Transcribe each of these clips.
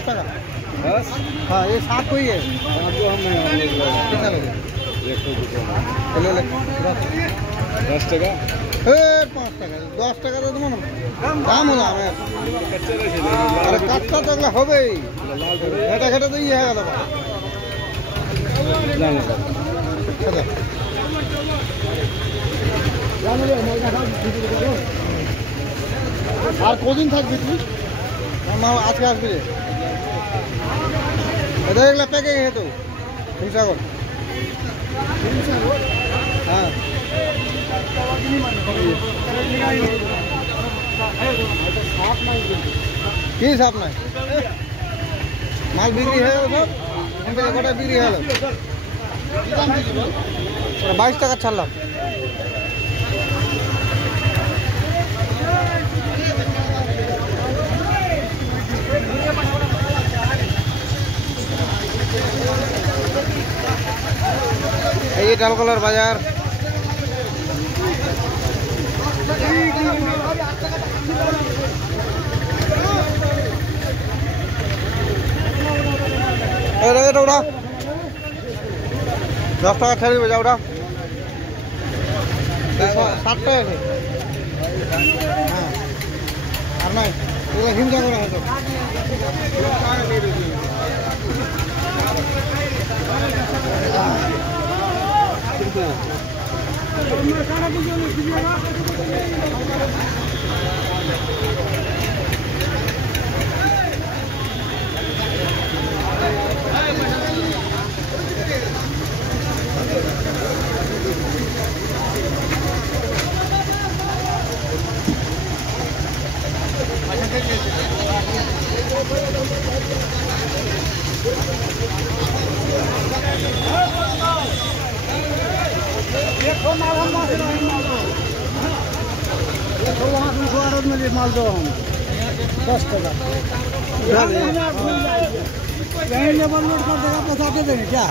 10 টাকা। बस हाँ ये 7 को ही है। आपको हम कितना लगे? ले ले 10 টাকা 5 টাকা 10 টাকা তো তোমার দাম হলো আমার। कच्चा रहे আরে কাঁচা তো এগুলো হবেই, लाल करे ঘেটে ঘেটে তো ইয়ে হয়ে গেল। जाने का আচ্ছা আর কদিন থাকবি তুই? মা আজকে আসবি রে। এটা এগুলো প্যাকে গেছে তো হিংসাগর। হ্যাঁ কি সাপ নাই মাল বিক্রি হয়ে গেল সব, গোটা বিক্রি হয়ে গেল। 22 টাকা ছাড়লাম। এই যে ডালকলার বাজার। এটা ওটা 10 টাকা ছেড়ে দেবে, যা ওটা 7 টাকা। হ্যাঁ আর নাই এগুলো হিংসা করে হয়তো। माल दो हम 10 टाका लेबर लोड कर देगा, पैसा दे देंगे क्या?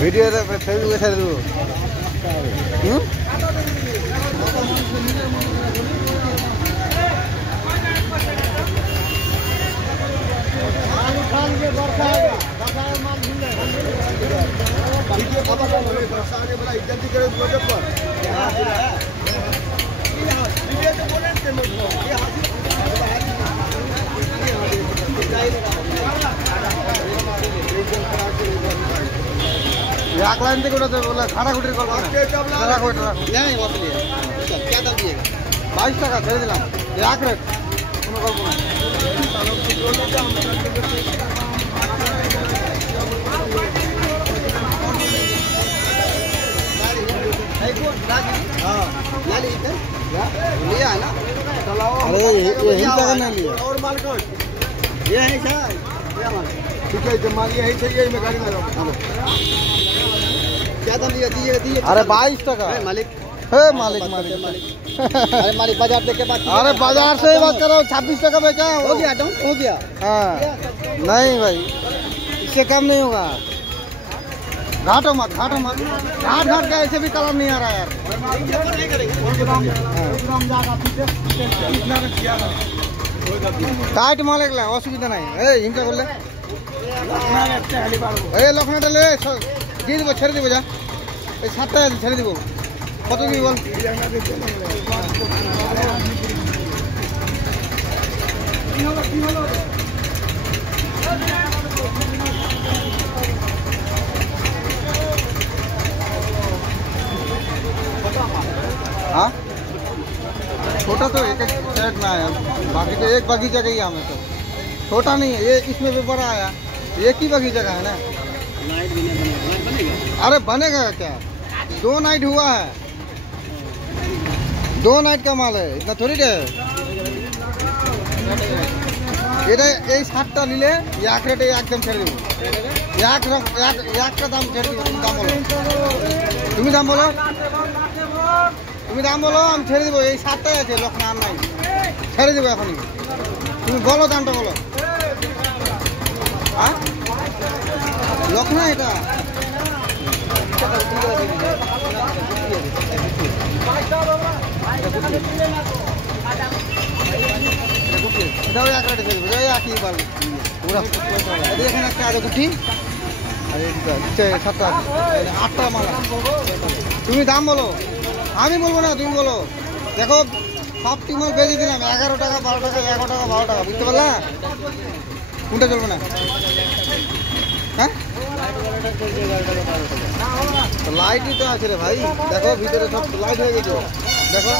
वीडियो फेसबुक छाड़ देव। एक लाइन से बोला खाना खुटी नहीं 22 টাকা ছেড়ে দিলাম। এক রেট কোনো গল্প না। अरे ये हिंसा का नहीं लिया और माल कौन ये है सर ठीक है जब माल ये है सही है मैं गाड़ी में क्या दाम दिया दिए। अरे 22 टाका मालिक है मालिक अरे मालिक बाजार देख के बात। अरे बाजार से ही बात कर रहा हूँ 26 टाका बेचा हो गया डाउन हो गया। हाँ नहीं भाई इससे कम नहीं होगा। घाटो मत घाट का ऐसे भी कलर नहीं आ रहा यार। टाइट माल एक असुविधा नहीं हिंसा कर ले लखनाटा ले দিয়ে দেবো ছেড়ে দেবো যা এই 7 টাকা ছেড়ে দেবো কত দিবি বল। हाँ छोटा तो एक सेट में आया, बाकी तो एक बगीचा का ही आम है। तो छोटा नहीं है ये, इसमें भी बड़ा आया। एक ही बगीचा का है ना। नाइट भी नहीं बनेगा। अरे बनेगा क्या 2 नाइट हुआ है 2 नाइट का माल है इतना थोड़ी है। এটা এই 7টা নিলে এক রেটে একদম ছেড়ে দেবো। একটা দাম ছেড়ে দেবো। তুমি দাম বলো আমি ছেড়ে দেবো। এই 7টাই আছে লক্ষণ আর নাই ছেড়ে দেবো এখনই। তুমি বলো দামটা বলো। হ্যাঁ লক না এটা এটাও এক রেটে থাকবে একই পারবে এখানে একটা আছে গুটি আর 7টা 8টা মালা। তুমি দাম বলো, আমি বলবো না, তুমি বলো। দেখো সব টিমল বেজে দিলাম 11 টাকা 12 টাকা 11 টাকা 12 টাকা, বুঝতে পারলা? কোনটা চলবে না? হ্যাঁ লাইটই তো আছে রে ভাই, দেখো ভিতরে সব লাইট হয়ে গেছে। দেখো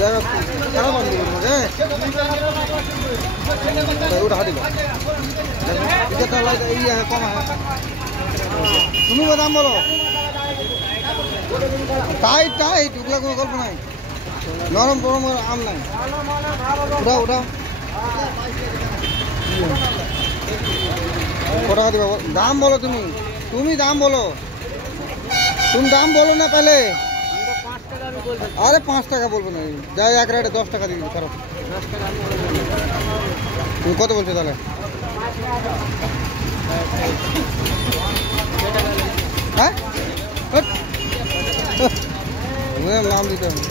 দেখো কেন বন্ধ করবো ওটা হাঁটি এটা লাইট এই কম হয়। তুমি দাম বলো। টাইট টাইট ওগুলা কোনো গল্প নাই, নরম গরম আম নাই। উঠাও উঠাও কত টাকা দিবা দাম বলো। তুমি তুমি দাম বলো, তুমি দাম বলো না তাহলে। আরে 5 টাকা বলবো না, যাই এক রেটে 10 টাকা দিয়ে দিবি। খারাপ তুমি কত বলছো তাহলে? হ্যাঁ নাম দিতে হবে।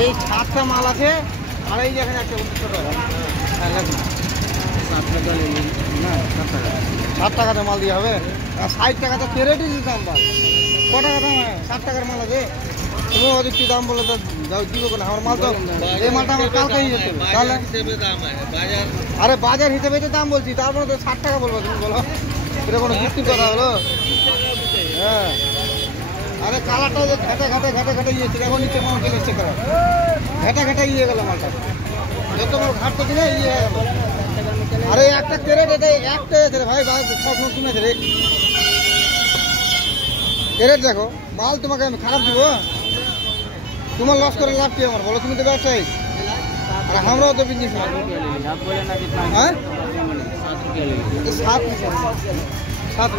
এই 7টা মাল আছে আর এই যে এখানে একটা 7 টাকাতে মাল দিয়ে হবে। আর 60 টাকাতে ক্যারেটই দিতাম বা ক টাকা দাম? 7 টাকার মাল আছে। তুমি ওদের কি দাম বলে তো দিব না। আমার মাল তো এই মালটা আমার কালকেই যেতে তাহলে। আরে বাজার হিসেবে তো দাম বলছি, তারপরে তো 60 টাকা বলবো। তুমি বলো এটা কোনো যুক্তির কথা হলো? হ্যাঁ আরে কালারটা যে ঘাটে ঘাটে ঘাটে ঘাটে ইয়েছিল, এখন নিচে কোনো চলে এসছে খারাপ ঘাটা ঘাটা ইয়ে গেল মালটা, যত বড় ঘাটতে কিনে ইয়ে হয়ে গেল। আরে একটা ক্যারেট এটা একটাই আছে রে ভাই, সব কিনেছে রে ক্যারেট। দেখো মাল তোমাকে আমি খারাপ দিব? তোমার লস করে লাভ কি আমার বলো? তুমি তো ব্যবসায়ী আর আমরাও তো বিজনেস। হ্যাঁ 7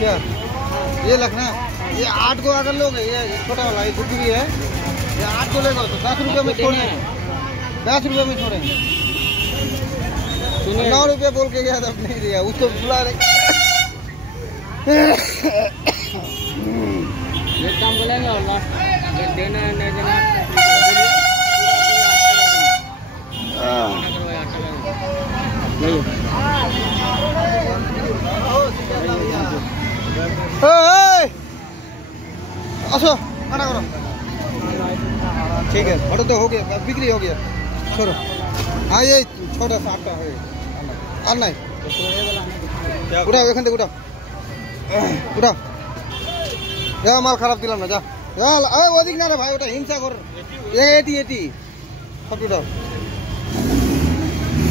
क्या ये रखना, ये 8 को अगर लोगे, ये छोटा वाला ये गुड्डू भी है, ये 8 को लेगा तो 10 रुपये में छोड़ेंगे, 10 रुपये में छोड़ेंगे। 9 रुपये बोल के गया था, नहीं दिया उसको बुला रहे। ये काम बोलेंगे और लास्ट देना नहीं देना असो खाना करो। ठीक है ऑर्डर तो हो गया, बिक्री हो गया। छोड़ो हाँ ये छोटा सा 8टा है और नहीं उठाओ एखान থেকে उठाओ उठाओ যা মাল খারাপ দিলাম না। যা যা ওদিক না রে ভাই, ওটা হিংসা কর। এটি এটি সব উঠাও,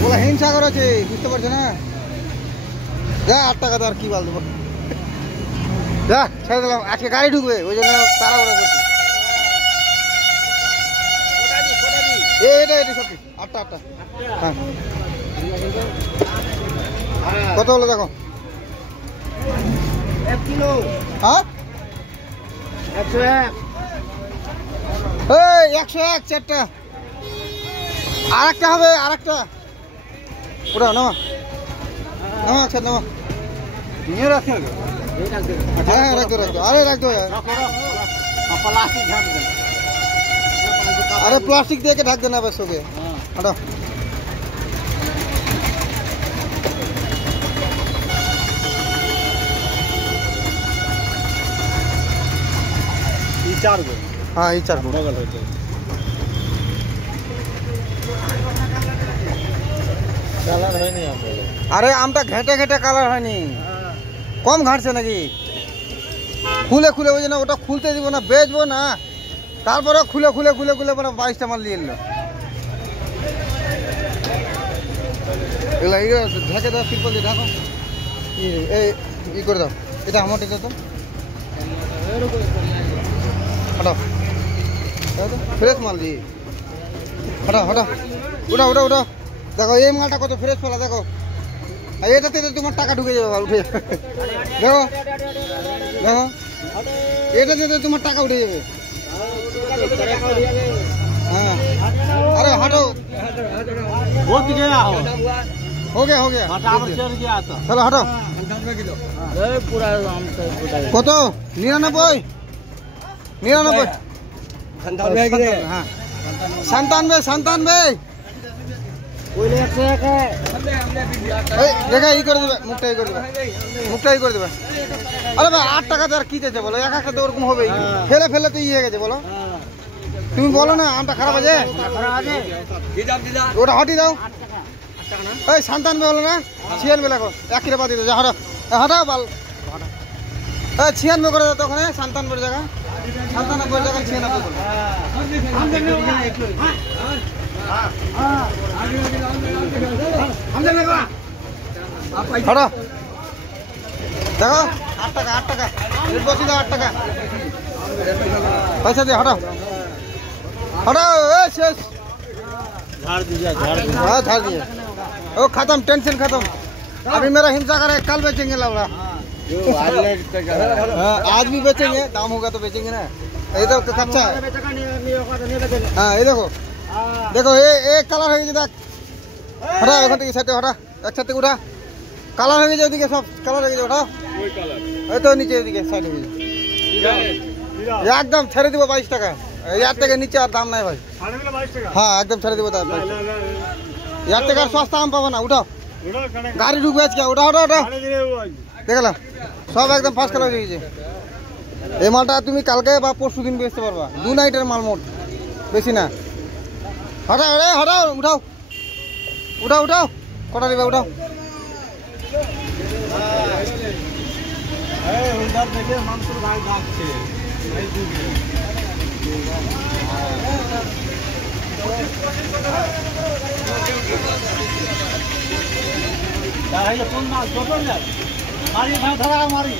বলা হিংসা করেছে, বুঝতে পারছো না? যা 8 টাকা তো আর কি বাল দেবো। যা ছেড়ে দিলাম, আজকে গাড়ি ঢুকবে ওই জন্য তাড়াহুড়ো করছি। এটা এটি সব 8টা 8টা। হ্যাঁ কত হলো দেখো? 1 কিলো। হ্যাঁ 101। এই 101 4টা। আরেকটা হবে, আরেকটা ওটা নামা নামা। আচ্ছা নামা নিয়ে রাখো। হ্যাঁ রাখো রাখো, আরে রাখো। अरे प्लास्टिक दे के ढक देना बस हो गया। हटो ये 4 गो। हाँ ये 4 गो बगल होते কালার হয়নি আমরা। আরে আমটা ঘেটে ঘেটে কালার হয়নি, কম ঘাটছে নাকি? খুলে খুলে ওই জন্য ওটা খুলতে দিব না, বেচবো না। তারপরে খুলে খুলে খুলে খুলে পরে 22টা মাল নিয়ে এলো। এগুলো এই ঢেকে দাও, সিম্পল দিয়ে ঢাকো। এই ই করে দাও, এটা আমার এটা তো হটাও, ফ্রেশ মাল দিয়ে হটাও হটাও। উঠাও উঠাও উঠাও। দেখো এই মালটা কত ফ্রেশ ফলা, দেখো এটাতে তোমার টাকা ঢুকে যাবে মাল উঠে। দেখো দেখো এটাতে তোমার টাকা উঠে যাবে। हाँ अरे हटो हो गया चलो हटो पूरा কত 99 हाँ 97 দেখা ই করে দেবে মুখটা ই করে দেবে আরে ভাই 8 টাকা আর কি দিতে বলো এক একটা তো ওরকম হবেই ফেলে ফেলে তো ই হয়ে গেছে বলো তুমি বলো না আমটা খারাপ আছে ওটা হটি দাও 8 টাকা না এই 97 হলো না 96 লাগো একই রে বাদ দিও যা হটাও বাল এই 96 করে দাও তো ওখানে 97 জায়গা 97 জায়গা 96 করো হটো দেখো 8 টাকা বসি দাও 8 টাকা पैसा दे हटाओ शेष झाड़ दिया हाँ झाड़ दिया ओ खत्म टेंशन खत्म अभी मेरा हिंसा करे कल बेचेंगे लवड़ा आज भी बेचेंगे दाम होगा तो बेचेंगे ना ये तो कच्चा है हाँ ये देखो ये एक कलर है देख हटा এখন থেকে সাইডে হটা একসাথে উঠা কালার হয়ে যায় ওদিকে সব কালার হয়ে যায় ওঠাও এই তো নিচে ওদিকে সাইডে হয়ে যায় একদম ছেড়ে দিব 22 টাকা यार থেকে নিচে আর দাম নাই ভাই হ্যাঁ একদম ছেড়ে দিব দাম यार থেকে আর সস্তা আম পাবো না উঠাও গাড়ি ঢুকবে আজকে উঠাও দেখলাম সব একদম ফার্স্ট কালার হয়ে গেছে এই মালটা তুমি কালকে বা পরশু দিন বেচতে পারবা 2 নাইটের মাল মোট বেশি না হটাও রে হটাও উঠাও কটা দিবে উঠাও মাংসের ভাই যাচ্ছে কোন মাছ মারি ধরা মারি